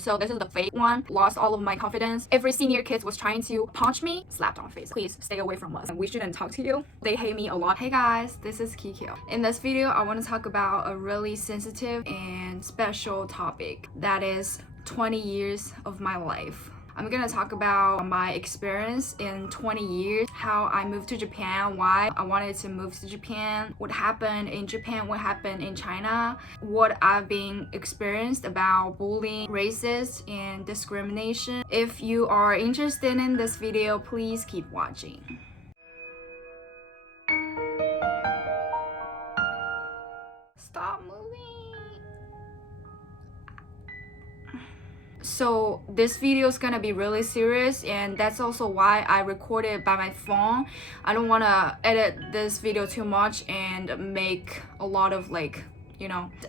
So this is the fake one. Lost all of my confidence. Every senior kid was trying to punch me, slapped on my face. Please stay away from us. We shouldn't talk to you. They hate me a lot. Hey guys, this is Kikyo. In this video, I want to talk about a really sensitive and special topic that is 20 years of my life. I'm gonna talk about my experience in 20 years, how I moved to Japan, why I wanted to move to Japan, what happened in Japan, what happened in China, what I've been experienced about bullying, racist, and discrimination. If you are interested in this video, please keep watching. Stop moving. So this video is gonna be really serious, and that's also why I recorded by my phone. I don't want to edit this video too much and make a lot of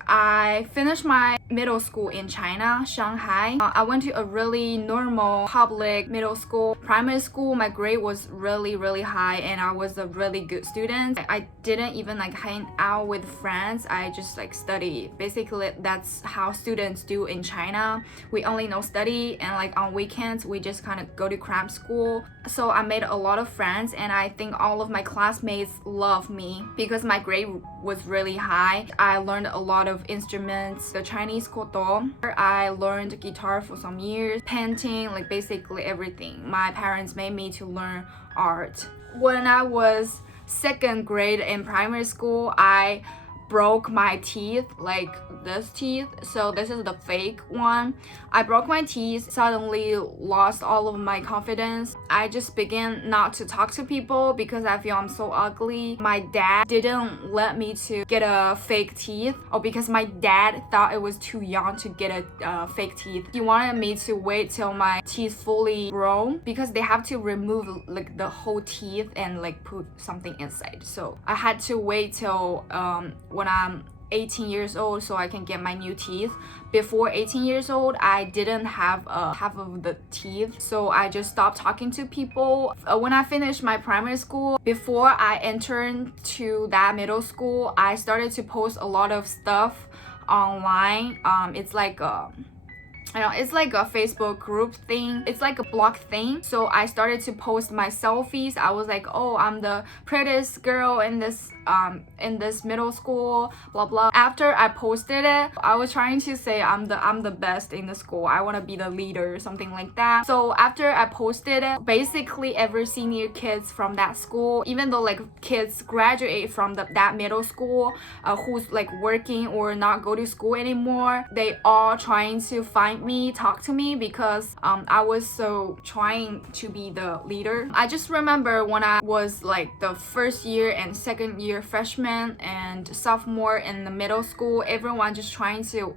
I finished my middle school in China, Shanghai. I went to a really normal public middle school. Primary school, my grade was really high and I was a really good student. I didn't even hang out with friends. I just study. Basically, that's how students do in China. We only know study, and on weekends we just kind of go to cram school. So I made a lot of friends, and I think all of my classmates love me because my grade was really high. I learned a lot of instruments, the Chinese koto. I learned guitar for some years, painting, basically everything. My parents made me to learn art. When I was second grade in primary school, I broke my teeth, this teeth. So this is the fake one. I broke my teeth, suddenly lost all of my confidence. I just began not to talk to people because I feel I'm so ugly. My dad didn't let me to get a fake teeth, or because my dad thought it was too young to get a fake teeth. He wanted me to wait till my teeth fully grow because they have to remove the whole teeth and put something inside. So I had to wait till when I'm 18 years old so I can get my new teeth. Before 18 years old, I didn't have half of the teeth, so I just stopped talking to people. When I finished my primary school, before I entered to that middle school, I started to post a lot of stuff online. It's it's like a Facebook group thing. It's like a blog thing. So I started to post my selfies. I was like, oh, I'm the prettiest girl in this middle school, blah blah. After I posted it, I was trying to say I'm the best in the school. I want to be the leader or something like that. So after I posted it, basically every senior kids from that school, even though kids graduate from that middle school, who's working or not go to school anymore, they all trying to find me, talk to me, because I was so trying to be the leader. I just remember when I was the first year and second year freshman and sophomore in the middle school, everyone just trying to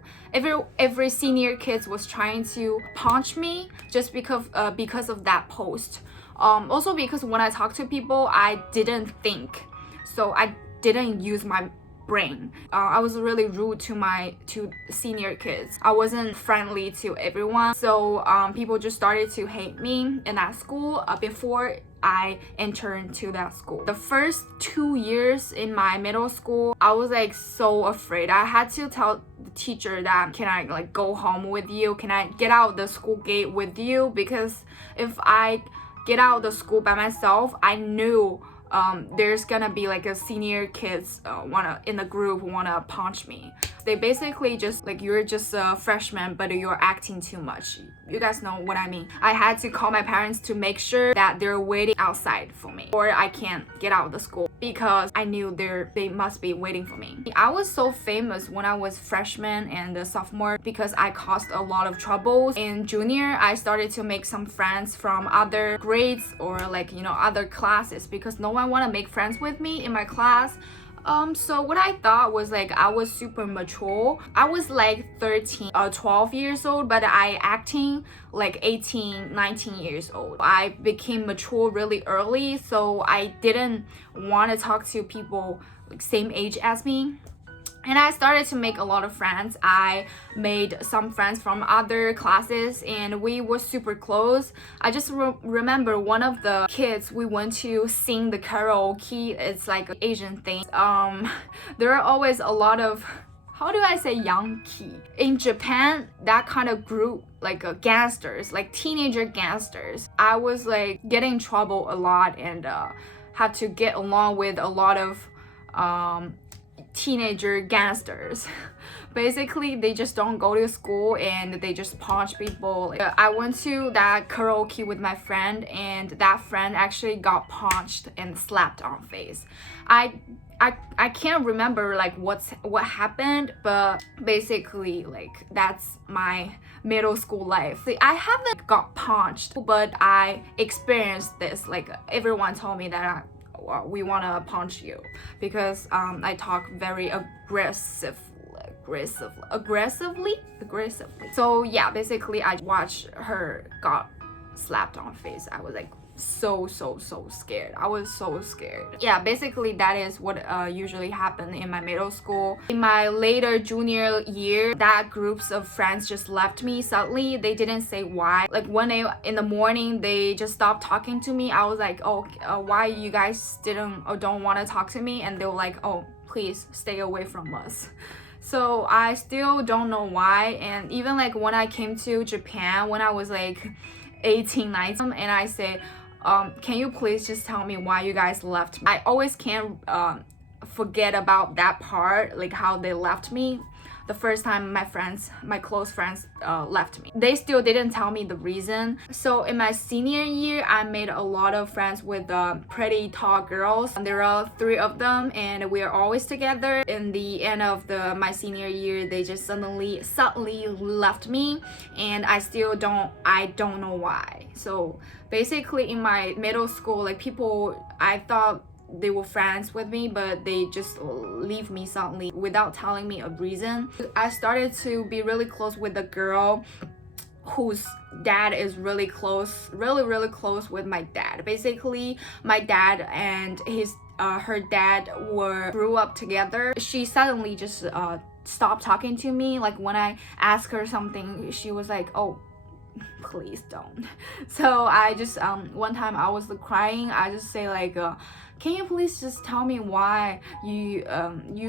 every senior kids was trying to punch me just because of that post. Also because when I talk to people, I didn't think, so I didn't use my brain. I was really rude to senior kids. I wasn't friendly to everyone, so people just started to hate me in that school before I entered to that school. The first 2 years in my middle school, I was so afraid. I had to tell the teacher that, can I go home with you? Can I get out the school gate with you? Because if I get out the school by myself, I knew there's gonna be a senior kids in the group wanna punch me. They basically just you're just a freshman but you're acting too much. You guys know what I mean. I had to call my parents to make sure that they're waiting outside for me, or I can't get out of the school, because I knew they must be waiting for me. I was so famous when I was freshman and a sophomore because I caused a lot of troubles. In junior, I started to make some friends from other grades or other classes because no one want to make friends with me in my class. So what I thought was I was super mature. I was 13 or 12 years old, but I acting 18, 19 years old. I became mature really early, so I didn't want to talk to people same age as me. And I started to make a lot of friends. I made some friends from other classes and we were super close. I just remember one of the kids, we went to sing the karaoke. It's an Asian thing. There are always a lot of, how do I say, Yankee? In Japan, that kind of group, like gangsters, like teenager gangsters. I was like getting in trouble a lot and had to get along with a lot of teenager gangsters. Basically, they just don't go to school and they just punch people. I went to that karaoke with my friend, and that friend actually got punched and slapped on face. I can't remember like what happened, but basically like that's my middle school life. I haven't got punched, but I experienced this. Like everyone told me that we want to punch you because I talk very aggressively. So yeah, basically I watched her got slapped on face. I was like so scared. I was so scared. Yeah, basically that is what usually happened in my middle school. In my later junior year, that groups of friends just left me suddenly. They didn't say why. Like 1 day in the morning, they just stopped talking to me. I was like, oh, why you guys didn't or don't want to talk to me? And they were like, oh, please stay away from us. So I still don't know why. And even like when I came to Japan when I was like 18, 19, and I say, can you please just tell me why you guys left me? I always can't forget about that part, like how they left me. The first time my close friends left me, they still didn't tell me the reason. So in my senior year, I made a lot of friends with pretty tall girls. There are 3 of them, and we are always together. In the end of my senior year, they just suddenly left me, and I don't know why. So basically, in my middle school, like people, I thought they were friends with me, but they just leave me suddenly without telling me a reason. I started to be really close with a girl whose dad is really close with my dad. Basically, my dad and her dad grew up together. She suddenly just stopped talking to me. Like when I asked her something, she was like, oh, please don't. So I just one time I was crying. I just say like, can you please just tell me why you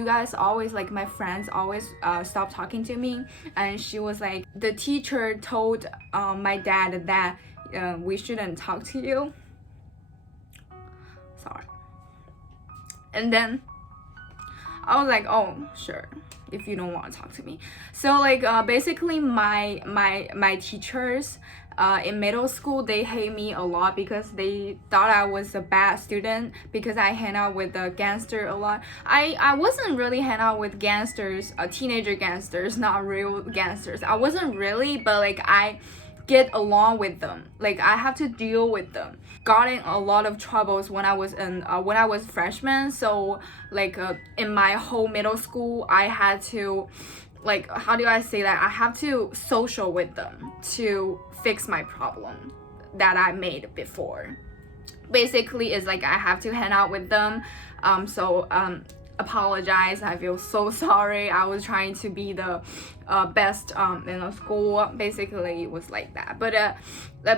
guys always, like my friends always stop talking to me? And she was like, the teacher told my dad that we shouldn't talk to you. Sorry. And then I was like, oh, sure, if you don't want to talk to me. So like basically my teachers in middle school, they hate me a lot because they thought I was a bad student because I hang out with the gangster a lot. I wasn't really hang out with gangsters, teenager gangsters, not real gangsters. I wasn't really, but like I get along with them. Like I have to deal with them. Got in a lot of troubles when I was freshman. So like in my whole middle school, I had to, like, how do I say that? I have to social with them to fix my problem that I made before. Basically, it's like I have to hang out with them. Apologize. I feel so sorry. I was trying to be the best in the school. Basically, it was like that. But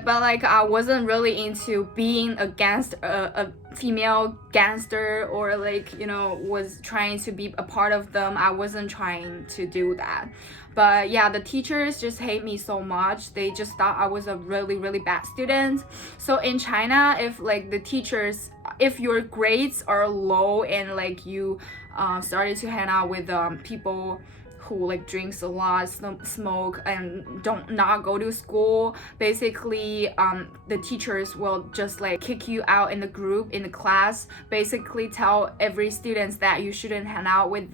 like I wasn't really into being a female gangster, or like, you know, was trying to be a part of them. I wasn't trying to do that. But yeah, the teachers just hate me so much. They just thought I was a really bad student. So in China, if like the teachers, if your grades are low and like you started to hang out with people who like drinks a lot, smoke, and not go to school, basically the teachers will just like kick you out in the group, in the class, basically tell every student that you shouldn't hang out with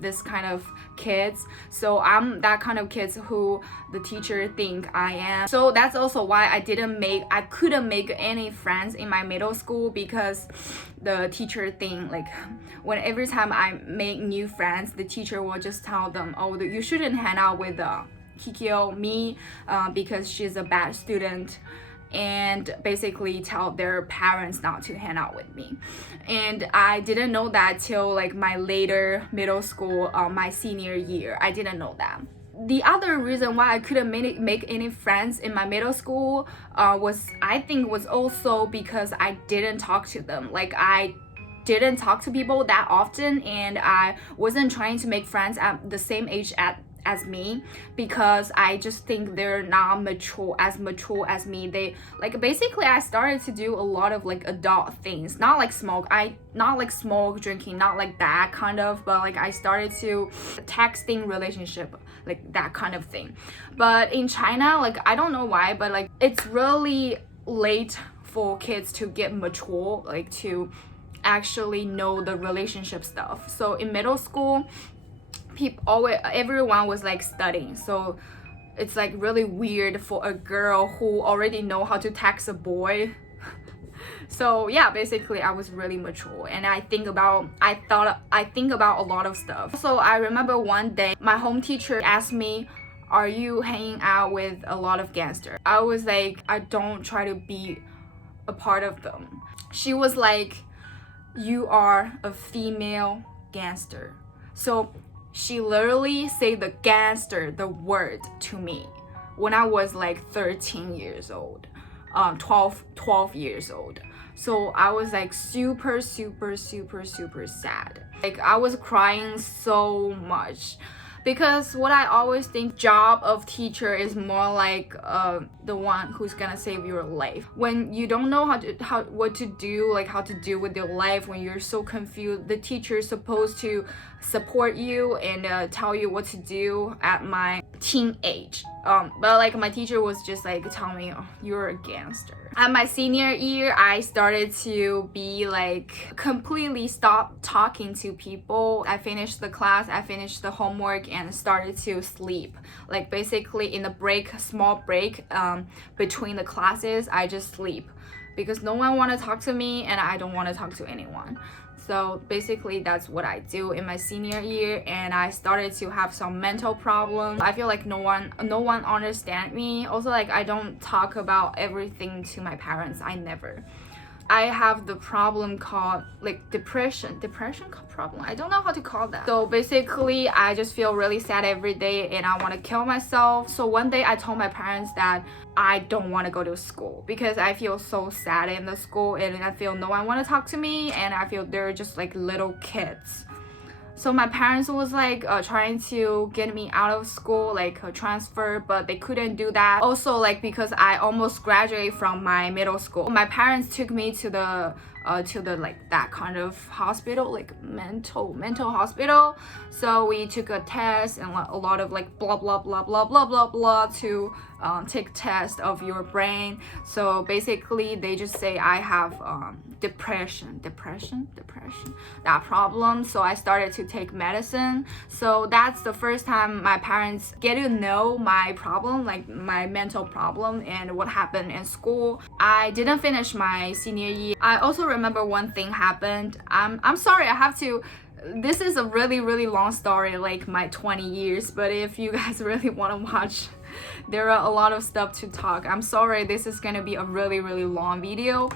this kind of kids. So I'm that kind of kids who the teacher think I am. So that's also why I couldn't make any friends in my middle school, because the teacher think like every time I make new friends, the teacher will just tell them, oh, you shouldn't hang out with Kikyo, me, because she's a bad student, and basically tell their parents not to hang out with me. And I didn't know that till like my later middle school, my senior year. I didn't know that. The other reason why I couldn't make any friends in my middle school was also because I didn't talk to them. Like I didn't talk to people that often, and I wasn't trying to make friends at the same age as me, because I just think they're not mature as me. They like, basically I started to do a lot of like adult things, not like smoke, drinking, not like that kind of, but like I started to texting relationship, like that kind of thing. But in China, like I don't know why, but like it's really late for kids to get mature, like to actually know the relationship stuff. So in middle school, everyone was like studying, so it's like really weird for a girl who already know how to text a boy. So yeah, basically I was really mature, and I think about a lot of stuff. So I remember one day my home teacher asked me, are you hanging out with a lot of gangsters? I was like, I don't try to be a part of them. She was like, you are a female gangster. So she literally said the gangster, the word, to me when I was like 13 years old, 12 years old. So I was like super sad. Like I was crying so much, because what I always think, job of teacher is more like the one who's gonna save your life. When you don't know what to do, like how to deal with your life, when you're so confused, the teacher is supposed to support you and tell you what to do at my teen age. But like my teacher was just like telling me, oh, you're a gangster. At my senior year, I started to be like completely stop talking to people. I finished the class, I finished the homework, and started to sleep. Like basically in the small break between the classes, I just sleep, because no one want to talk to me and I don't want to talk to anyone. So basically that's what I do in my senior year, and I started to have some mental problems. I feel like no one understand me. Also, like I don't talk about everything to my parents. I have the problem called like depression problem. I don't know how to call that. So basically I just feel really sad every day and I want to kill myself. So one day I told my parents that I don't want to go to school because I feel so sad in the school, and I feel no one want to talk to me, and I feel they're just like little kids. So my parents was like trying to get me out of school, like transfer, but they couldn't do that. Also, like because I almost graduated from my middle school, my parents took me to the like that kind of hospital, like mental hospital. So we took a test and a lot of like blah blah blah blah blah blah blah to take test of your brain. So basically they just say I have depression, that problem. So I started to take medicine. So that's the first time my parents get to know my problem, like my mental problem and what happened in school. I didn't finish my senior year. I also remember one thing happened. I'm sorry, I have to, this is a really long story, like my 20 years, but if you guys really want to watch, there are a lot of stuff to talk. I'm sorry, this is gonna be a really long video.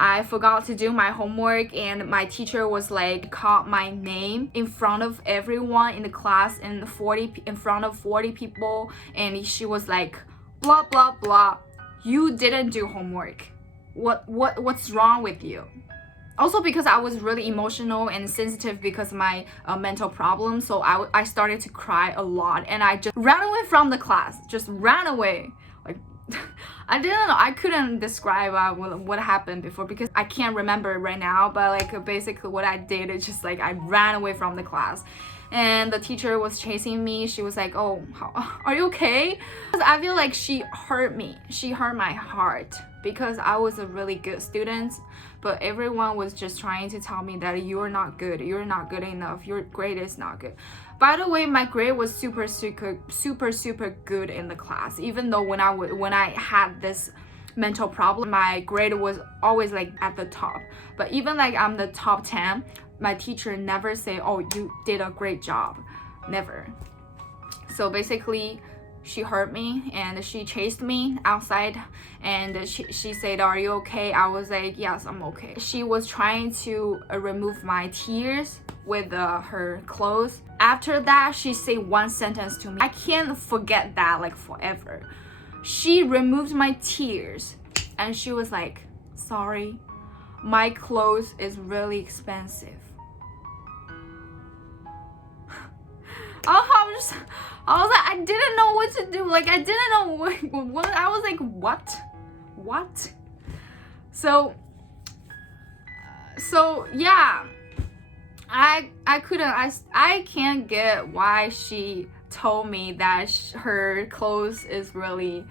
I forgot to do my homework, and my teacher was like called my name in front of everyone in the class, in front of 40 people, and she was like, blah blah blah, you didn't do homework. What's wrong with you? Also because I was really emotional and sensitive because of my mental problem, so I started to cry a lot, and I just ran away from the class, just ran away. Like I didn't know, I couldn't describe what happened before because I can't remember it right now, but like basically what I did is just like I ran away from the class. And the teacher was chasing me. She was like, oh, are you okay? I feel like she hurt me. She hurt my heart because I was a really good student, but everyone was just trying to tell me that you're not good enough, your grade is not good. By the way, my grade was super good in the class. Even though when I had this mental problem, my grade was always like at the top. But even like I'm the top 10, my teacher never say, oh, you did a great job. Never. So basically she hurt me and she chased me outside, and she said, are you okay? I was like, yes, I'm okay. She was trying to remove my tears with her clothes. After that, she said one sentence to me. I can't forget that like forever. She removed my tears and she was like, sorry, my clothes is really expensive. Oh, I was like, I didn't know what to do. Like, I didn't know what I was like, what? So yeah, I can't get why she told me that her clothes is really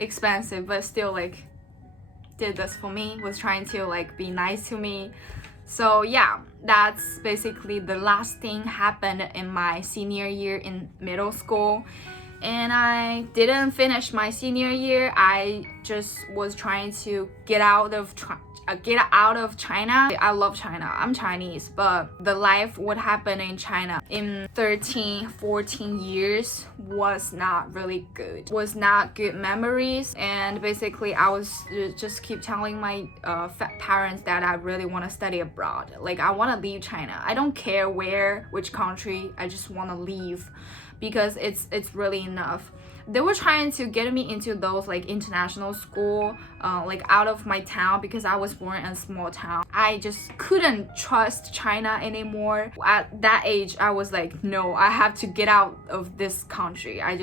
expensive, but still like did this for me, was trying to like be nice to me. So yeah, that's basically the last thing happened in my senior year in middle school. And I didn't finish my senior year. I just was trying to get out of China. I love China. I'm Chinese, but the life what happened in China in 13-14 years was not really good. Was not good memories. And basically I was just keep telling my parents that I really want to study abroad. Like, I want to leave China. I don't care which country. I just want to leave, because it's really enough. They were trying to get me into those like international school, like out of my town, because I was born in a small town. I just couldn't trust China anymore. At that age, I was like, no, I have to get out of this country. I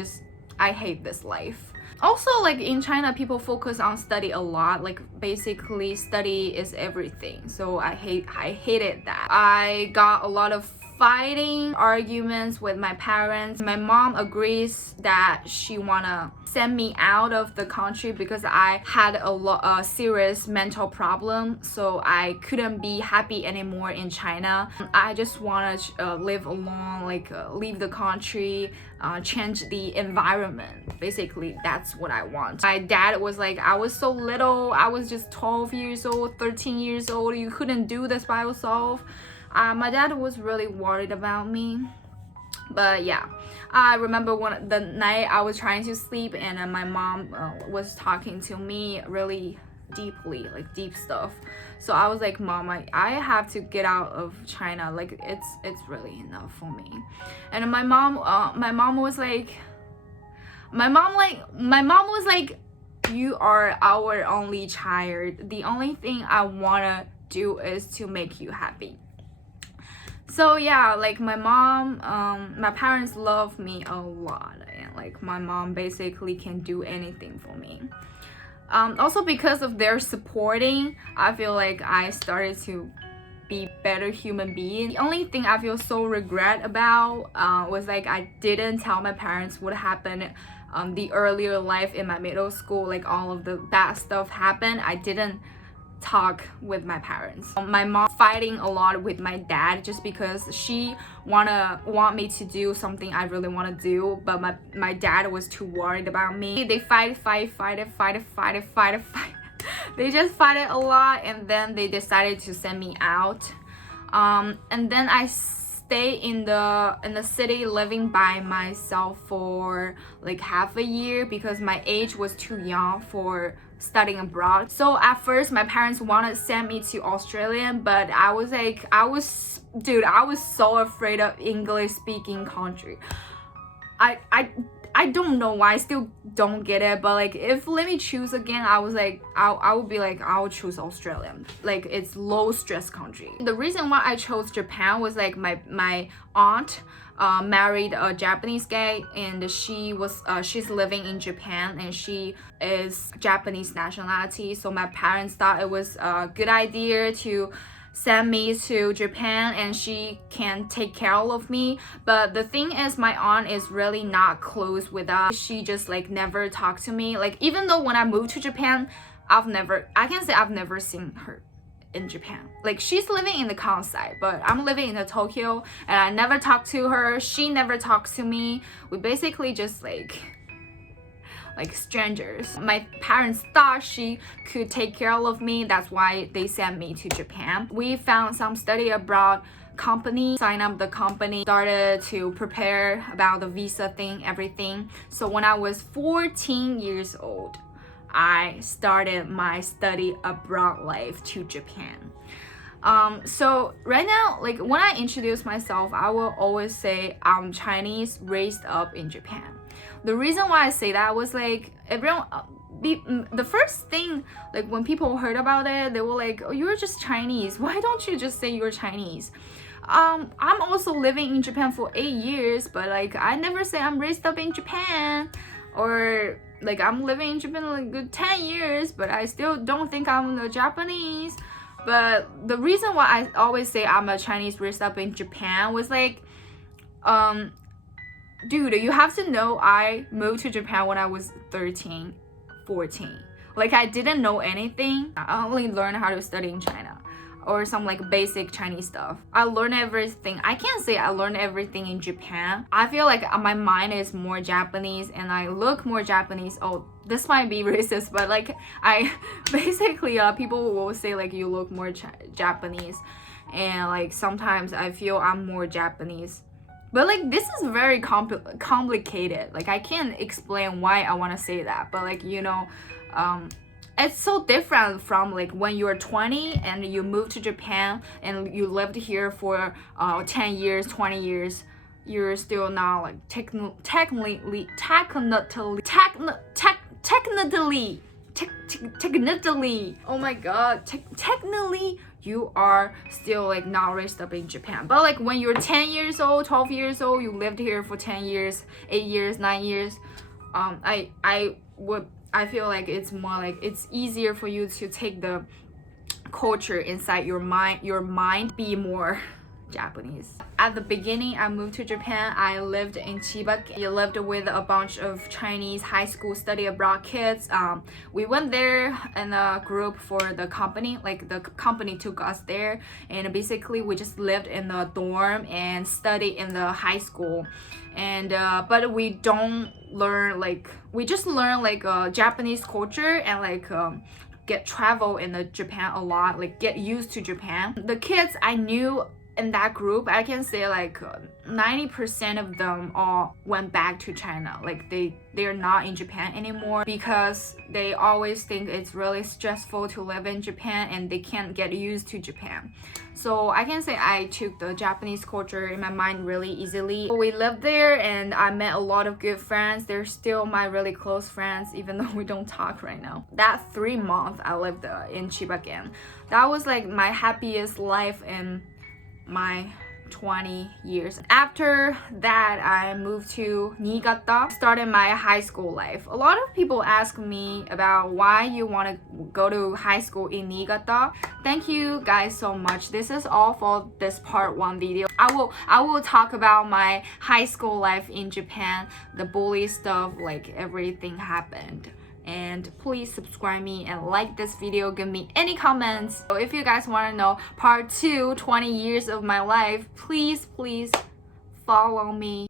hate this life. Also, like in China, people focus on study a lot. Like, basically study is everything. So I hated that. I got a lot of fighting arguments with my parents. My mom agrees that she wanna send me out of the country because I had a serious mental problem, so I couldn't be happy anymore in China. I just wanna live alone, like leave the country, change the environment. Basically, that's what I want. My dad was like, I was so little, I was just 12 years old, 13 years old, you couldn't do this by yourself. My dad was really worried about me. But yeah, I remember the night I was trying to sleep, and my mom was talking to me really deeply, like deep stuff. So I was like, Mom, I have to get out of China. Like, it's really enough for me. And my mom was like, you are our only child. The only thing I wanna do is to make you happy. So yeah, like my parents love me a lot, and like my mom basically can do anything for me. Also, because of their supporting, I feel like I started to be better human being. The only thing I feel so regret about was like I didn't tell my parents what happened the earlier life in my middle school. Like, all of the bad stuff happened. I didn't talk with my parents. My mom fighting a lot with my dad just because she want me to do something I really want to do, but my dad was too worried about me. They fight. They just fight it a lot, and then they decided to send me out. And then I stay in the city living by myself for like half a year because my age was too young for studying abroad. So at first my parents wanted to send me to Australia, but I was so afraid of English speaking country. I don't know why, I still don't get it, but like if let me choose again, I was like, I would be like, I would choose Australia. Like, it's low stress country. The reason why I chose Japan was like my aunt married a Japanese guy, and she's living in Japan, and she is Japanese nationality. So my parents thought it was a good idea to send me to Japan, and she can take care of me. But the thing is, my aunt is really not close with us. She just like never talked to me. Like, even though when I moved to Japan, I've never seen her in Japan. Like, she's living in the Kansai, but I'm living in the Tokyo, and I never talked to her. She never talks to me. We basically just like strangers. My parents thought she could take care of me. That's why they sent me to Japan. We found some study abroad company, signed up the company, started to prepare about the visa thing, everything. So when I was 14 years old, I started my study abroad life to Japan. So right now, like when I introduce myself, I will always say I'm Chinese raised up in Japan. The reason why I say that was like everyone, the first thing, like when people heard about it, they were like, oh, you're just Chinese. Why don't you just say you're Chinese? I'm also living in Japan for 8 years, but like I never say I'm raised up in Japan, or like I'm living in Japan like good 10 years, but I still don't think I'm the Japanese. But the reason why I always say I'm a Chinese raised up in Japan was like, dude, you have to know I moved to Japan when I was 13, 14. Like I didn't know anything. I only learned how to study in China, or some like basic Chinese stuff. I learned everything. I can't say I learned everything in Japan. I feel like my mind is more Japanese and I look more Japanese. Oh, this might be racist, but like I basically people will say like you look more Japanese, and like sometimes I feel I'm more Japanese. But like this is very complicated. Like I can't explain why I want to say that, but like it's so different from like when you're 20 and you move to Japan and you lived here for 10 years, 20 years. You're still not like technically, oh my god, technically you are still like not raised up in Japan. But like when you're 10 years old, 12 years old, you lived here for 10 years, 8 years, 9 years, I feel like it's more like it's easier for you to take the culture inside your mind be more Japanese. At the beginning, I moved to Japan. I lived in Chiba. I lived with a bunch of Chinese high school study abroad kids. We went there in a group for the company. Like the company took us there, and basically we just lived in the dorm and studied in the high school. And but we don't learn like we just learn like Japanese culture and like get travel in the Japan a lot, like get used to Japan. The kids I knew in that group, I can say like 90% of them all went back to China. Like they're not in Japan anymore because they always think it's really stressful to live in Japan and they can't get used to Japan. So I can say I took the Japanese culture in my mind really easily. We lived there and I met a lot of good friends. They're still my really close friends even though we don't talk right now. That 3 months I lived in Chiba, that was like my happiest life in my 20 years. After that, I moved to Niigata, started my high school life. A lot of people ask me about why you want to go to high school in Niigata. Thank you guys so much. This is all for this part 1 video. I will talk about my high school life in Japan, the bully stuff, like everything happened. And please subscribe me and like this video, give me any comments. So if you guys want to know part 2, 20 years of my life, please follow me.